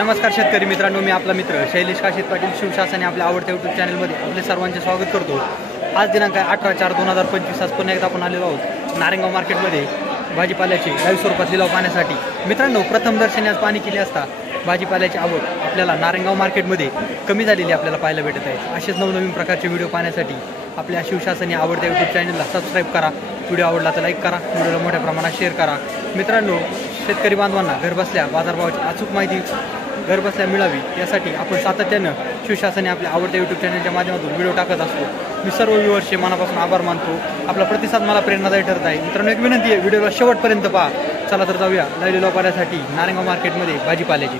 नमस्कार शेतकरी मित्रांनो, मी आपला मित्र शैलेश काशीत पाटील शिवशासनाने आपल्या आवडत्या यूट्यूब चॅनलमध्ये आपले सर्वांचे स्वागत करतो। आज दिनांक 18/4/2025 आज पुन्हा एकदा आपण आलेलो आहोत नारायणगाव मार्केटमध्ये भाजीपाल्याचे लाईव्ह स्वरूपात लिलाव पाहण्यासाठी। मित्रांनो, प्रथम दर्शनी आज पाहणी केली असता भाजीपाल्याची आवक आपल्याला नारायणगाव मार्केटमध्ये कमी झालेली आपल्याला पाहायला भेटत आहे। असेच नवनवीन प्रकारचे व्हिडिओ पाहण्यासाठी आपल्या शिवशासनाने आवडत्या यूट्यूब चॅनलला सबस्क्राईब करा, व्हिडिओ आवडला तर लाईक करा, व्हिडिओला मोठ्या प्रमाणात शेअर करा। मित्रांनो, शेतकरी बांधवांना घरबसल्या बाजारभावाची अचूक माहिती घरबसल्या मिळावी यासाठी आपण सातत्यानं शिवशासनाने आपल्या आवडत्या यूट्यूब चॅनलच्या माध्यमातून व्हिडिओ टाकत असतो। मी सर्व व्ह्यूअर्सचे मनापासून आभार मानतो। आपला प्रतिसाद मला प्रेरणादायी ठरत आहे। मित्रांनो, एक विनंती आहे, व्हिडिओला शेवटपर्यंत पहा। चला तर जाऊया लाईव्ह लिलाव पाहण्यासाठी नारायणगाव मार्केटमध्ये भाजीपाल्याची।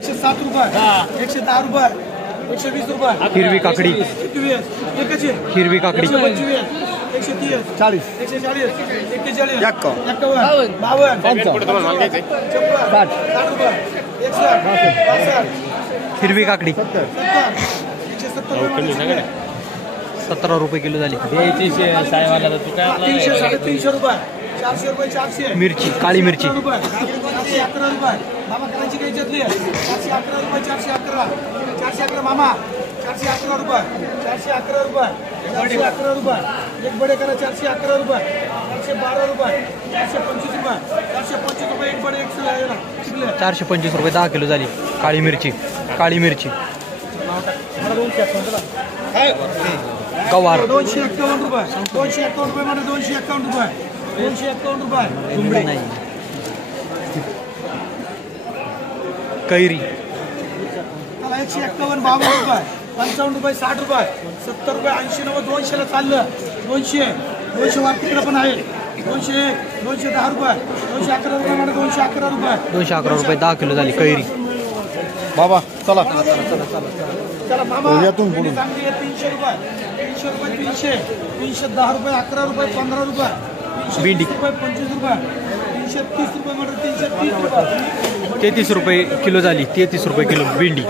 107 रुपये, 110 रुपये, 120 रुपये, हिरवी काकडी, हिरवी काकडी 130, 140, 140, 41, 51, हिरवी काकडी 17 रुपये किलो झाली। 300, 350 रुपये, 400 रुपये, 400 मिरची, काळी मिरची 411 रुपये मामा करायची काही घेतली 411 रुपये, 411, 411 मामा 411 रुपये, 411 रुपये, 411 रुपये, एक बडे करा 411 रुपये, 412 रुपये, 425 रुपये, 425 रुपये, एक बडे 425 रुपये 10 किलो झाली। काळी मिरची, काळी मिरची गवार 251 रुपये, 251 रुपये म्हणजे 251 रुपये, 251 रुपये तुंबडी नाही। कैरी 151, 52 रुपये, 55 रुपये, 60 रुपये, 70 रुपये, 80, 90, 200 ला चाललं। 200, 200 वार तिकडे पण आहे। 201, 210 रुपये, 211 रुपये म्हणजे 211 रुपये, 211 रुपये 10 किलो झाली कैरी। बाबा चला चला मामा यातून पुढून चांगली आहे 300 रुपये, 300 रुपये, 300, 310 रुपये, 11 रुपये, 15 रुपये, 330 रुपये, 25 रुपये, 330 रुपये म्हणजे 330 रुपये, 33 रुपये किलो झाली। 33 रुपये किलो भेंडी।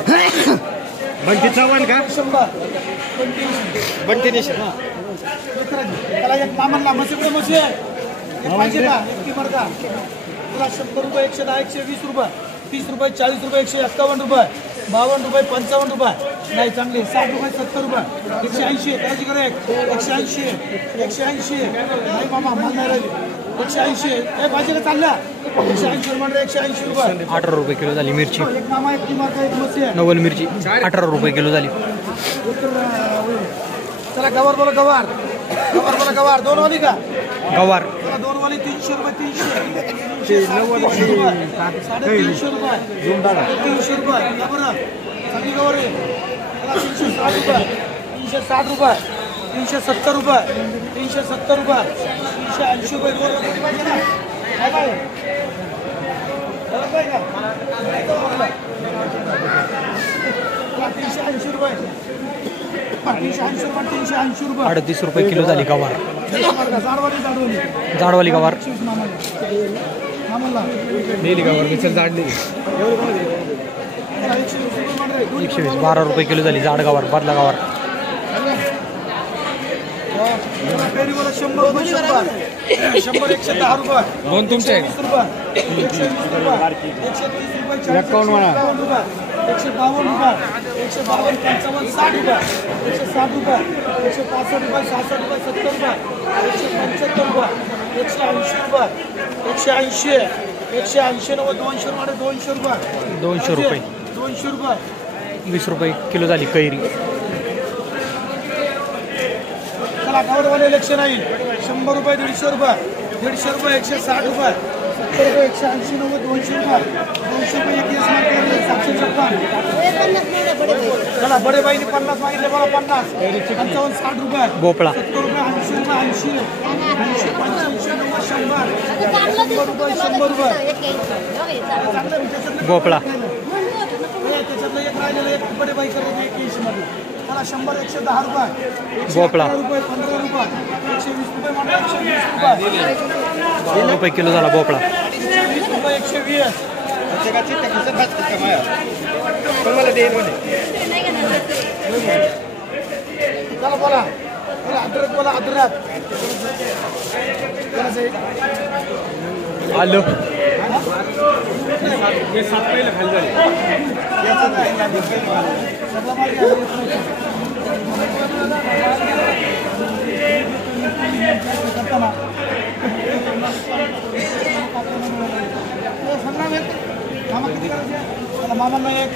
बंटी चव्हाण का 100, बंटी निशा त्याला एक मामाला मसेकडे मसे पाहिजे का एक किंमत का तुला 100 रुपये, 110, 120 रुपये, 30 रुपये, 40 रुपये, 151 रुपये, 52 रुपये, 55 रुपये नाही चांगली 60 रुपये, 70 रुपये, 180 त्याची करे 180, 180 नाही मामा माल नाही राहिली 180 हे भाजी का चालल्या 180 म्हणजे 180 रुपये 18 रुपये किलो झाली मिरची। एक मामा एक किंमत का एक मसे नवल मिरची 18 रुपये किलो झाली। चला गवार बोला गवार, गवार बोला गवार दोन वाली का गवार दोन वाली 300 रुपये, 300, 300 रुपये, 350 रुपये, 300 रुपये या बरं चांगली गवार आहे। 360 रुपये, 360 रुपये, 370 रुपये, 370 रुपये, 380 रुपये दोन वाली पाहिजे ना काय काय बरोबर का 380 रुपये, 380 रुपये, 380 रुपये 38 रुपये किलो झाली गवार। जाडवाली जाडवाली गवार मामाला नेली गवार मिसळ जाडली 120, 12 रुपये किलो झाली जाड गवार, बदला गवार। फेरीवाला 100 रुपये, 100, 110 रुपये, दोन तुमचे आहे 120 रुपये, 120 रुपये, 130 रुपये, 51 म्हणा 152 रुपये, 152 रुपये, 152, 55, 60 रुपये, 160 रुपये, 165 रुपये, 66 रुपये, 70 रुपये, 175 रुपये, 180 रुपये, 180, 180, 90, 200 रुपये, 200 रुपये, 200 रुपये, 200 रुपये 20 रुपये किलो झाली कैरी। चला गावडवाले इलेक्शन आहे 100 रुपये, 150 रुपये, 150 रुपये, 160 रुपये, 70 रुपये, 180, 90, 200 रुपये, 200 रुपये 21 मार्केट 756। चला बडे बाईने 50 मागितले बघा 50, 55, 60 रुपये भोपळा 70 रुपये, 80 रुपये, 80, 80, 85, 90, 100 रुपये, 100 रुपये भोपळा त्याच्यातलं एक राहिलेलं एक बडे बाई करत 21 मध्ये मला 100, 110 रुपये, भोपळा 15 रुपये, 120 रुपये म्हणजे 120 रुपये 12 रुपये किलो झाला भोपळा। 120 रुपये, 120 चला बोला अद्रक बोला अद्रक आलो मामांना एक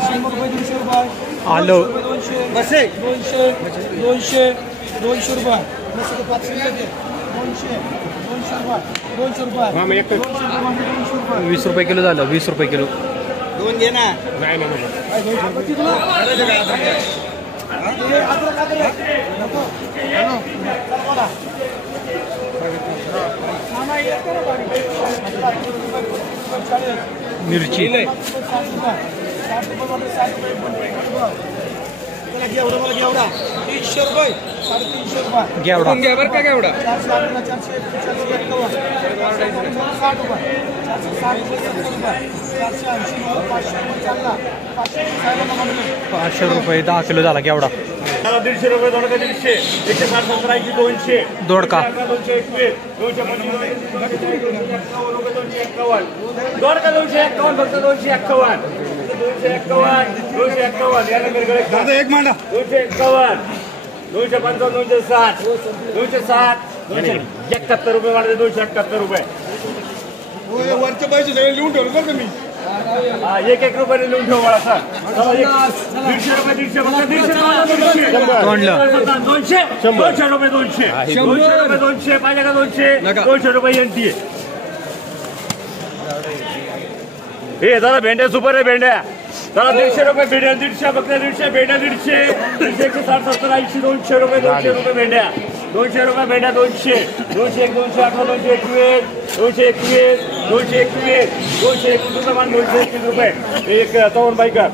100 रुपये 150 रुपये आलो 200 बसे 200 200 200 रुपये 500 रुपये 200 200 रुपये 200 रुपये 20 रुपये किलो झालं 20 रुपये किलो दोन घे ना नाही मिरची घेवडा 300 रुपये 350 रुपये घेवडा घ्या बरं का घेवडा 460 रुपये 500 रुपये 10 किलो झाला घेवडा 150 रुपये दोडका 150 160 70 80 200 दोडका 221 225 दोडका 251 फक्त 251 251 याला मिरगळे एक मांडा 251 255 260 260 271 रुपये वाढले 271 रुपये वरचे पैसे सगळे लिहून ठेवले बरं का मी हा एक रुपयाने लिहून ठेव मला सर 150 रुपये 150 फक्त 150 तोंडलं 200 200 रुपये 200 रुपये 200 पाहिजे का 200 रुपये एनटी हे जरा भेंड्या सुपर आहे भेंड्या जरा 150 रुपये भेंड्या 150 फक्त 150 भेंड्या 150 160 70 80 200 रुपये भेंड्या 200 रुपये भेंड्या 200 201 218 221 221 मान 221 रुपये एक तवण बाईकर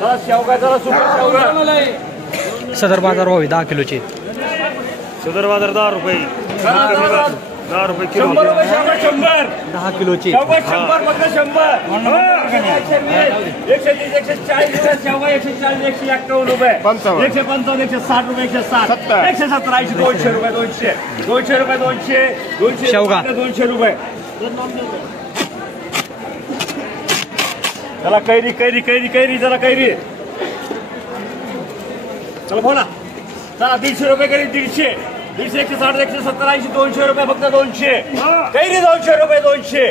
जरा शेवगा जरा सुपर शेवगा सदर बाजार भाव 10 किलोचे सदर बाजार 10 रुपये 10 रुपये किलो 100 रुपये 100 10 किलोचे 100 फक्त 100 130 140 शेवगा 140 151 रुपये 155 160 रुपये 160 170 80 200 रुपये 200 रुपये 200 शेवगा 200 रुपये चला कैरी जरा कैरी चला बोला चला 150 रुपये कैरी 150 160 170 80 200 रुपये फक्त 200 कैरी 200 रुपये 200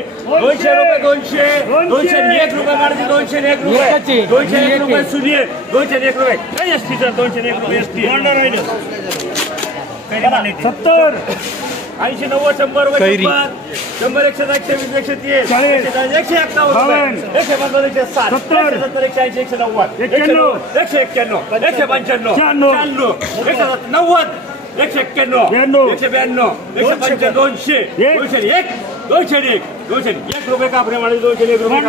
201 रुपये मारते 201 रुपये 201 रुपये सुनिये 201 रुपये काही असती सर 201 रुपये असती 70 80 90 100 रुपये कैरी. 100 110 120 130 151 150 160 170 180 190 191 195 191 1 रुपये कापरे मारले 201 रुपये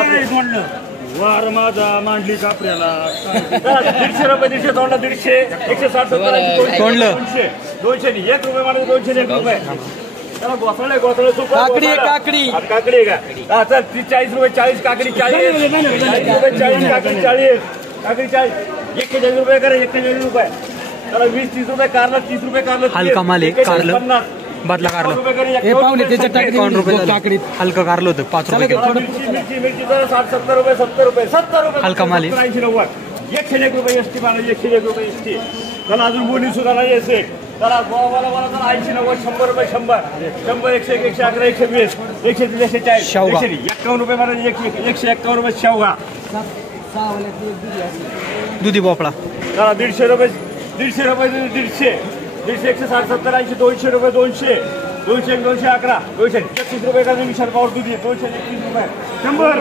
वार माझा मांडली कापऱ्याला 150 रुपये 150 तोंडला 150 160 तोंडलं. 201 रुपये मारले 201 रुपये त्याला घोसळे काकडी काकडी का हा चल 40 रुपये 40 काकडी 40 40 काकडी 40 काकडी 40 41 रुपये करा 41 रुपये त्याला 20-30 रुपये कारला 30 रुपये कारला हलका माल आहे कारलं बदला कारलं हे पाहुणे त्याच्या टाकडी 51 रुपये झालं. हलकं कारलं होतं 5 रुपये किलो मिरची जरा 60-70 रुपये 70 रुपये हलका माल आहे. 80-90 101 रुपये एसटी मला 101 रुपये एसटी त्याला अजून बोली सुद्धा नाही यायचे त्याला मला 80-90 100 रुपये 100 101 111 120 130 140 शेवगा. 151 रुपये मला 151 रुपये शेवगा दुधी भोपळा त्याला 150 रुपये 150 160 70 80 200 रुपये 200 211 230 रुपये का विशाल पावर दुधी 231 रुपये 100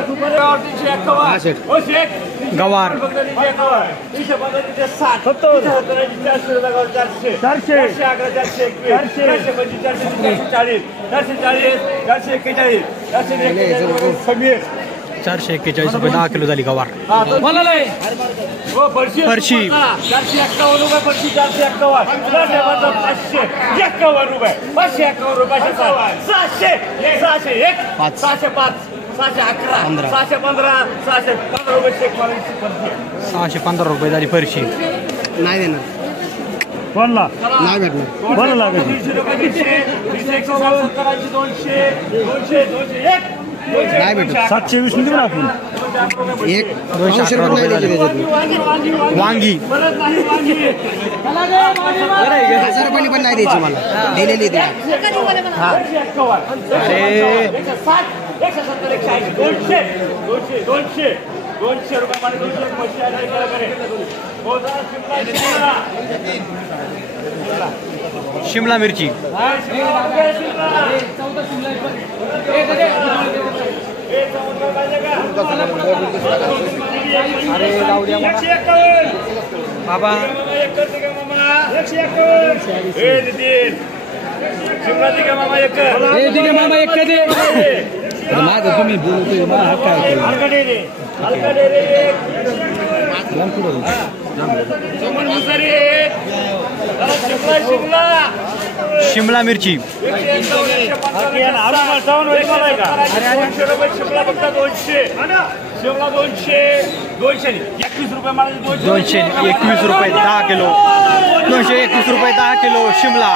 351 गवार. 441 रुपये 10 किलो झाली गवार फरशी. 451 रुपये फरशी 451 551 रुपये 551 रुपये 600 605 611 615 615 रुपये शेक मारायची 615 रुपये झाली फरशी नाही देणार कोणला नाही भेटणार बरं लागेल 300 रुपये 300 160 70 80 200 200 201 नाही भेटत 720 मध्ये पण आपण एक 200 रुपये नाही दिले वांगी परत नाही वांगी 1000 रुपये पण नाही द्यायची मला दिलेली ते अरे 200 रुपये 200 शिमला मिरची अरे जाऊ द्या बाबा तुम्ही बोलतोय शिमला मिरची 200 रुपये शिमला फक्त 200 शिमला 200 21 रुपये मला 221 रुपये 10 किलो 221 रुपये 10 किलो शिमला